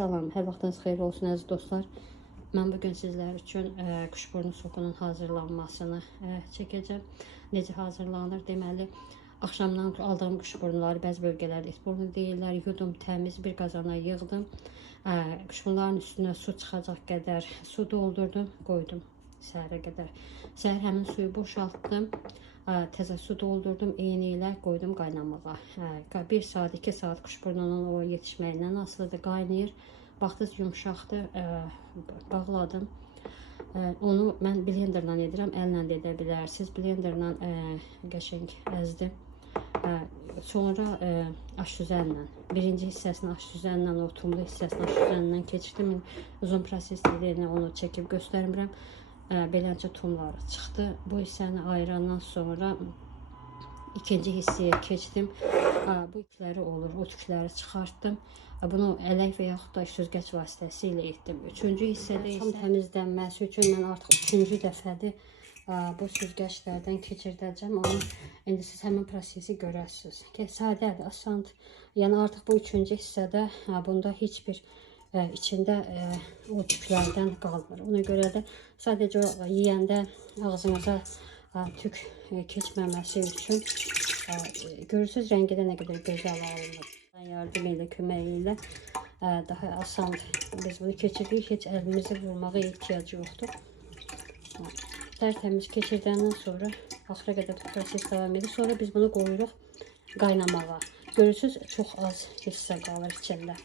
Salam, hər vaxtınız xeyir olsun əziz dostlar. Mən bugün sizlər üçün kuşburnu sopunun hazırlanmasını çəkəcəm. Necə hazırlanır? Deməli, axşamdan aldığım kuşburnuları bəzi bölgələrdə itburnu deyirlər. Yudum təmiz bir qazana yığdım. Kuşburnuların üstünə su çıxacaq qədər su doldurdum, qoydum səhərə qədər. Səhər həmin suyu boşaltdım. Təzə su doldurdum, eyni ilə qoydum qaynamağa. 1 saat, 2 saat kuşburnunun o yetişməyindən asılıdır, qaynayır. Baxdınız yumşaqdır, bağladım. Onu mən blenderla edirəm, əllə də edə bilərsiniz. Blenderla qəşəng əzdim. Sonra aş süzənlə, birinci hissəsini aş süzənlə, o tumlu hissəsini aş süzənlə keçirdim. Uzun proses deyil, onu çəkib göstərmirəm. Beləcə tumları çıxdı. Bu hissəni ayırandan sonra ikinci hissəyə keçdim. Bu tükləri olur, o tükləri çıxartdım. Bunu ələk və yaxud da süzgəc vasitəsilə etdim. Üçüncü hissədə isə təmizlənməsi üçün mən artıq üçüncü dəfədir bu süzgəçlərdən keçirdəcəm. Onu indi siz həmin prosesi görərsiniz. Sadədir, asandır. Yəni artıq bu üçüncü hissədə bunda heç bir içində o tüklərdən qalmır. Ona görə də sadəcə yeyəndə ağzınıza tük keçməməsi üçün görürsünüz rəngi də nə qədər gözəl alınır. Yardım ilə, kömək ilə daha asandır. Biz bunu keçirdik, heç əlimizi vurmağa ehtiyac yoxdur. Tərtəmiz keçirdəndən sonra axıra qədər proses davam edir. Sonra biz bunu qoyuruq qaynamağa. Görürsünüz çox az hissə qalır içində.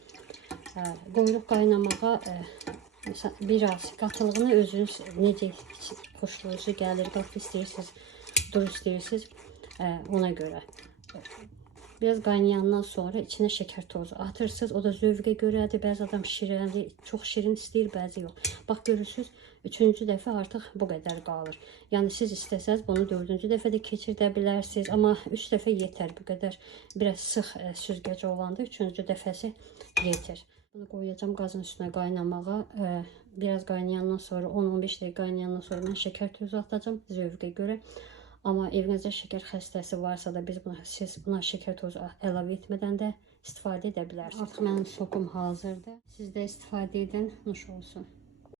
Qoyuruq qaynamağa, biraz qatılığını özünüz necə xoşunuza gəlir, qatı istəyirsiniz, duru istəyirsiniz, ona görə. Biraz qaynayandan sonra içinə şəkər tozu atırsınız, o da zövqə görədir. Bəzi adam şirinli, çox şirin istəyir, bəzi yox. Bax görürsünüz, üçüncü dəfə artıq bu qədər qalır. Yəni siz istəsəz bunu dördüncü dəfə də keçirdə bilərsiniz, amma 3 dəfə yetər. Bu qədər biraz sıx süzgəc olanda üçüncü dəfəsi yetər. Bunu qoyacağım qazın üstünə qaynamağa. Biraz qaynayandan sonra, 10-15 dəqiqə qaynayandan sonra mən şəkər tozu atacağım zövqə görə. Amma evinizdə şəkər xəstəsi varsa da siz buna şəkər tozu əlavə etmədən də istifadə edə bilərsiniz. Artıq mənim sokum hazırdır. Siz də istifadə edin, nuş olsun.